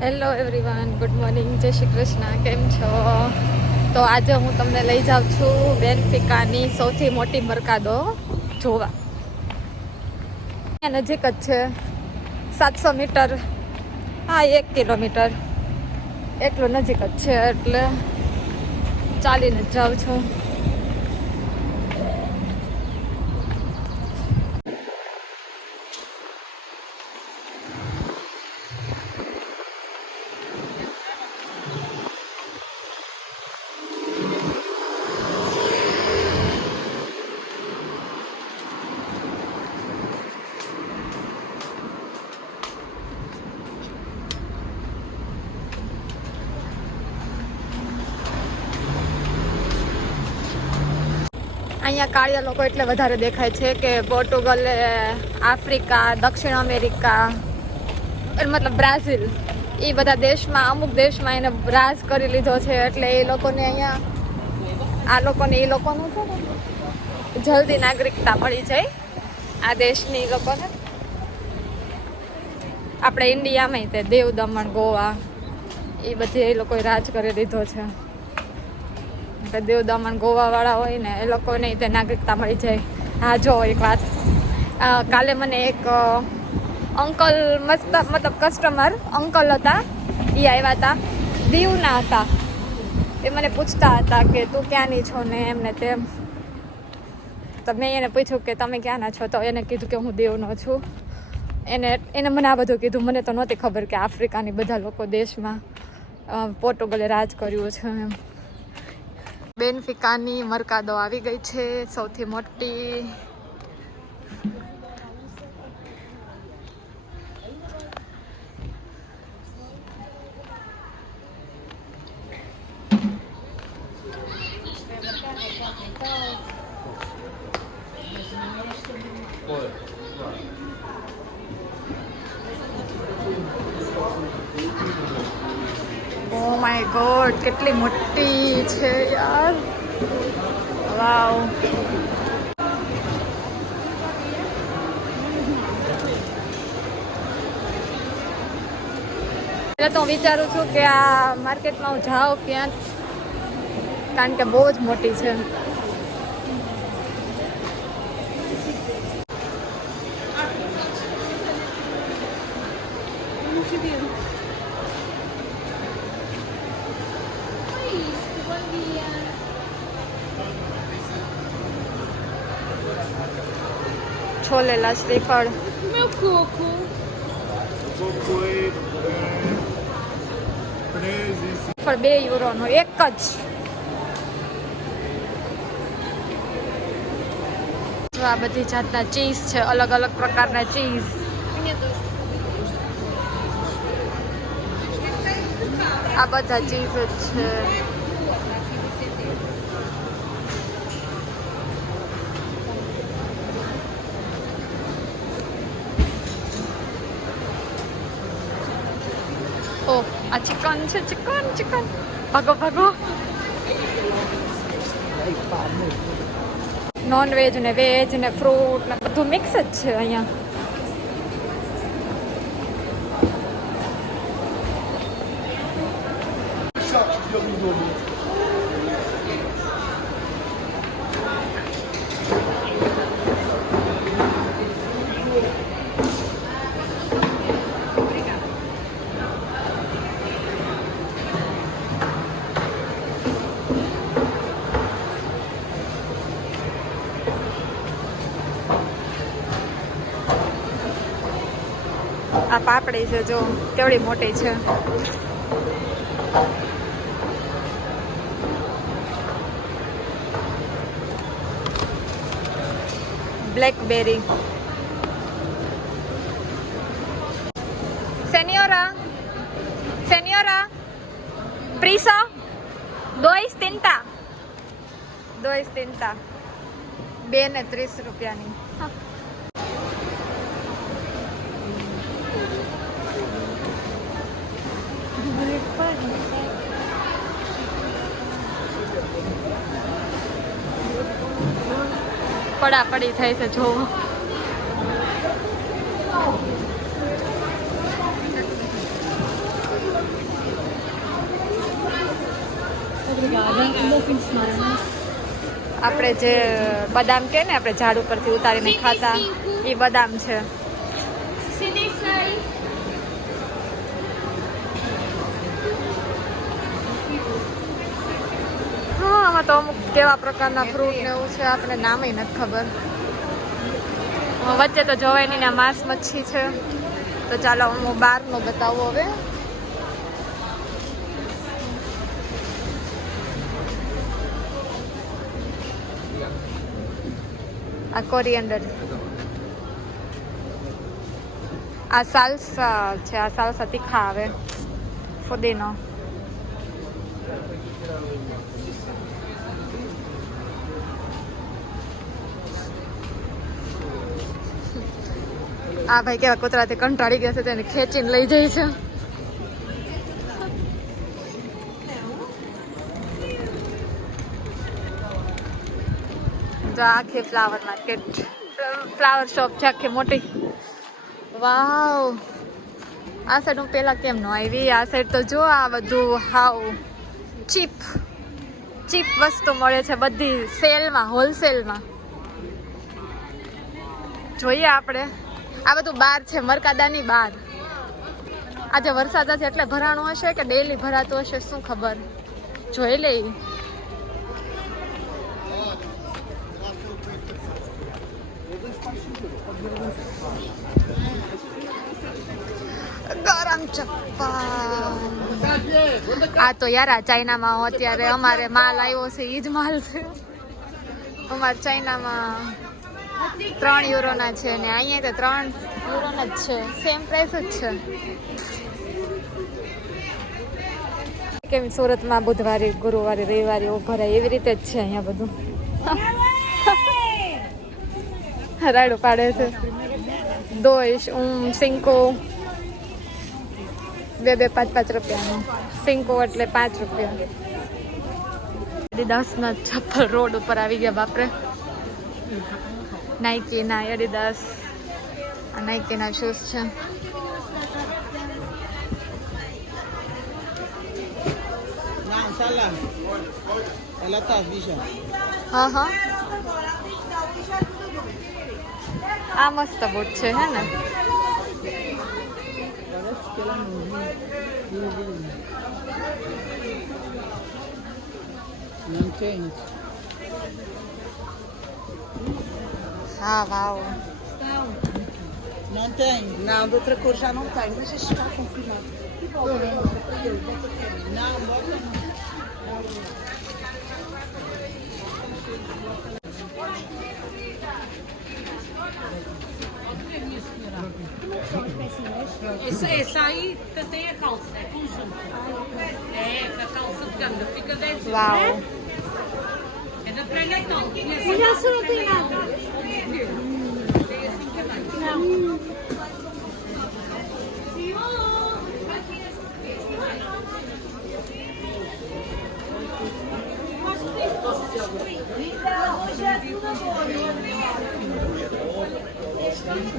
Hello everyone good morning જય શ્રી કૃષ્ણ, કેમ છો? તો આજે હું તમને લઈ જાઉં છું બેનફિકાની સૌથી મોટી મરકાદો જોવા. નજીક જ છે સાતસો મીટર. હા, એક કિલોમીટર. એટલું નજીક જ છે, એટલે ચાલીને જ જાઉં છું. અહીંયા કાળિયા લોકો એટલે વધારે દેખાય છે કે પોર્ટુગલ આફ્રિકા, દક્ષિણ અમેરિકા મતલબ બ્રાઝિલ. એ બધા દેશમાં, અમુક દેશમાં એને રાજ કરી લીધો છે એટલે એ લોકોને અહીંયા, આ લોકોને એ લોકોનું છે ને જલ્દી નાગરિકતા મળી જાય આ દેશની લોકોને. આપણે ઇન્ડિયામાં તે દેવ દમણ ગોવા એ બધી એ લોકોએ રાજ કરી લીધો છે. એટલે દેવ દમણ ગોવાવાળા હોય ને એ લોકોને તે નાગરિકતા મળી જાય. હા, જો એક વાત. કાલે મને એક અંકલ મસ્ત, મતલબ કસ્ટમર અંકલ હતા એ આવ્યા હતા દીવના હતા. એ મને પૂછતા હતા કે, તું ક્યાંની છો ને? એમને તેમ તો મેં એને પૂછ્યું કે, તમે ક્યાંના છો? તો એને કીધું કે, હું દેવનો છું. એને એને મને આ બધું કીધું. મને તો નહોતી ખબર કે આફ્રિકાની બધા લોકો દેશમાં પોર્ટુગલે રાજ કર્યું છે એમ. બેનફિકાની મરકાદો આવી ગઈ છે. સૌથી મોટી ઓ માય ગોડ, કેટલી મોટી છે યાર. વાવ. એટલે તો હું વિચારું છું કે આ માર્કેટમાં હું જાઉં ક્યાં કારણ કે બહુ જ મોટી છે. છોલેલા શ્રીફળ. શ્રીફળ બે યુરોનો, એક જ. આ બધી જાતના ચીઝ છે, અલગ અલગ પ્રકારના ચીઝ. આ બધા ચીઝ જ 아, 치권, આ ચિકન છે ચિકન ચિકન ભાગો ભાગો નોન વેજ ને વેજ ને ફ્રૂટ ને બધું મિક્સ જ છે અહીંયા પાપડી છે જો કેવડી મોટી છે BlackBerry Señora, señora, prisa, dois tinta, dois tinta, બે ને ત્રીસ રૂપિયાની પડાપડી થાય છે જોવો. આપણે જે બદામ કે ને આપણે ઝાડ ઉપરથી ઉતારીને ખાતા એ બદામ છે. આમાં તો અમુક કેવા પ્રકારના ફ્રૂટ ને એવું છે આપણે નામે નથી ખબર. વચ્ચે તો જવાય નહીં ને માંસ મચ્છી છે. તો ચાલો હું બહારનું બતાવું હવે. આ કોરિયન્ડર આ સાલસા છે આ સાલસા તીખા આવે. ફુદીનો. આ ભાઈ કેવા કૂતરાથી કંટાળી ગયા છે, તેને ખેંચીને લઈ જાય છે. તો આખી ફ્લાવર માર્કેટ ફ્લાવર શોપ છે આખી મોટી. વાવ આ સાઈડ હું પહેલાં કેમ ન આવી? આ સાઈડ તો જો આ બધું હાવ ચીપ ચીપ વસ્તુ મળે છે બધી સેલમાં હોલસેલમાં જોઈએ આપણે. આ બધું બાર છે, મરકાદાની બાર. આજે વરસાદ હશે એટલે ભરાણું હશે કે ડેલી ભરાતું હશે, શું ખબર? જોઈ લઈ ગરમ આ તો યાર, આ ચાઇનામાં અત્યારે અમારે માલ આવ્યો છે એ જ માલ છે. અમારે ચાઇનામાં ત્રણ યુરોના છે ને અહીંયા તો ત્રણ યુરોના જ છે. સેમ પ્રાઇસ જ છે. કેમ સુરતમાં બુધવારે, ગુરુવારે, રવિવારે ભરાય એવી રીતે જ છે અહીંયા બધું? રાડો પાડે છે. દોઈશ ઉમ સિંકો. બે બે, પાંચ પાંચ રૂપિયાનું. સિંકો એટલે પાંચ રૂપિયા. દસના ચપ્પલ રોડ ઉપર આવી ગયા, બાપરે. નાઇકીના એડિદાસ આ નાઇકીના શૂઝ છે. હા હા આ મસ્ત બૂટ છે હે ને que Ah, vale. Não tem? Não, de outra cor já não tem, mas chegar está confirmado. Não, bota essa, essa é, aí tem a calça, é conjunto. É, a calça de ganga fica 10 Uau! Né?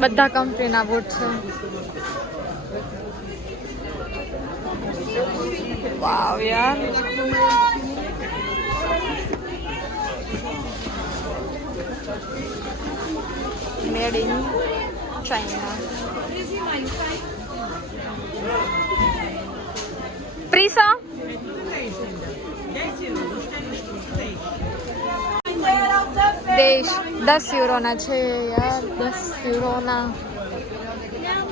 બધા કંપનીના boot છે. વાવ યાર. Made in China પ્રીસા દેશ દસ યુરોના છે યાર દસ યુરોના Não,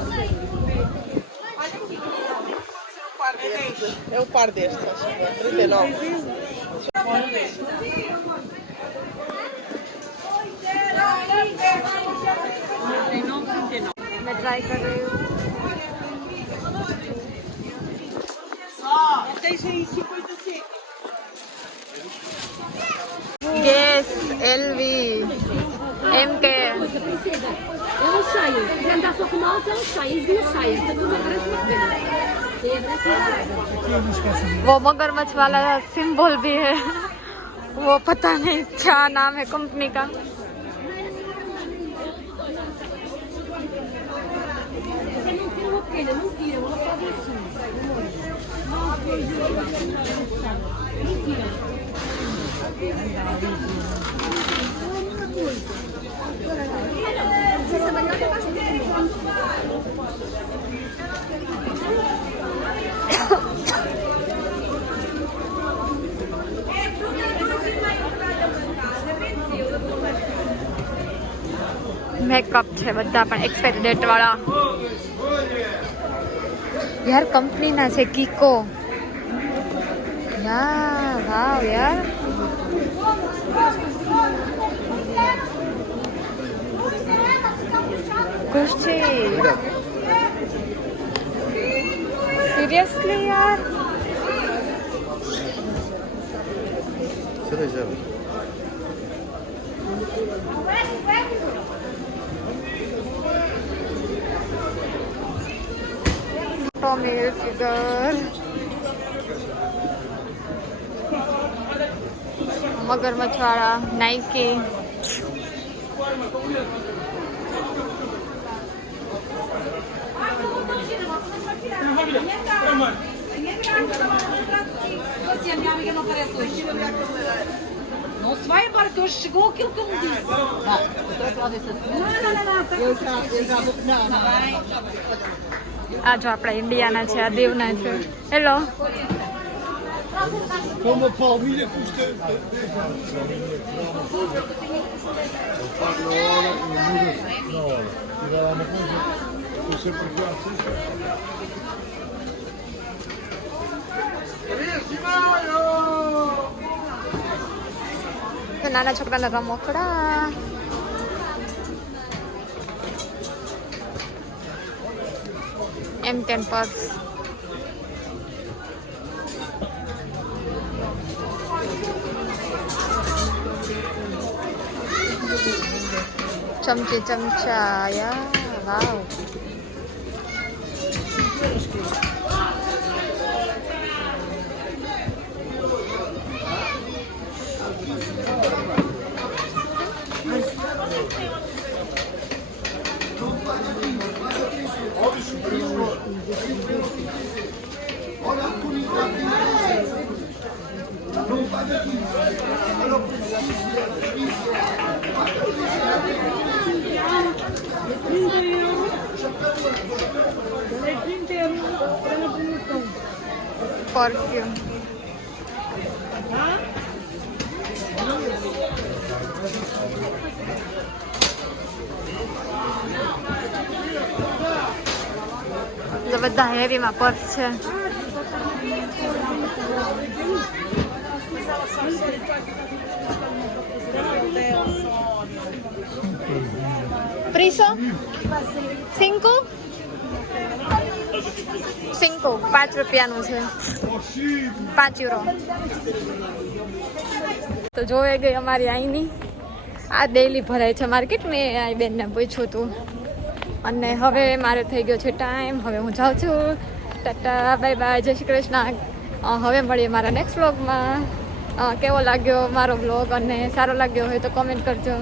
mas É o par deste, acho que é 39. Yes, Elvi. MK. Eu não saio. Se andar só com malas, eu não saio. Eles não saem. Está tudo atrás de. वो मगरमच्छ वाला symbol भी है वो पता नहीं क्या नाम है कंपनी का મેકઅપ છે બધા પણ એક્સપાયરી ડેટ વાળા યાર કંપનીના છે કીકો યા વાવ યાર ખુશ છે સિરિયસલી યાર સરસ मेज इधर मगरमच्छ वाला Nike Não se vai embora, que hoje chegou aquilo que eu me disse. Não, não, não, não. Tá eu já, eu já vou. Não, não. આ જો આપણા ઇન્ડિયાના છે આ દેવના છે. હેલો. નાના a palmilha and temples. cemci chumcha, ya, wow. Olha a comida aqui. Não vai daqui. Eu não preciso. 30 euros. É 30 euros pela promoção. Porque. Ah? બધા હેવીમાં પર્સ છે. પ્રિસો? સિંકુ? સિંકુ, પાંચ રૂપિયાનું છે. પાંચ યુરો. તો જોવે ગઈ અમારી અહીંની આ ડેલી ભરાય છે માર્કેટ. મેં આ બેનને પૂછ્યું હતું અને હવે મારે થઈ ગયો છે ટાઈમ. હવે હું જાઉં છું. ટાટા, બાય બાય, જય શ્રી કૃષ્ણ. હવે મળીએ મારા નેક્સ્ટ વ્લોગમાં કેવો લાગ્યો મારો વ્લોગ અને સારો લાગ્યો હોય તો કોમેન્ટ કરજો.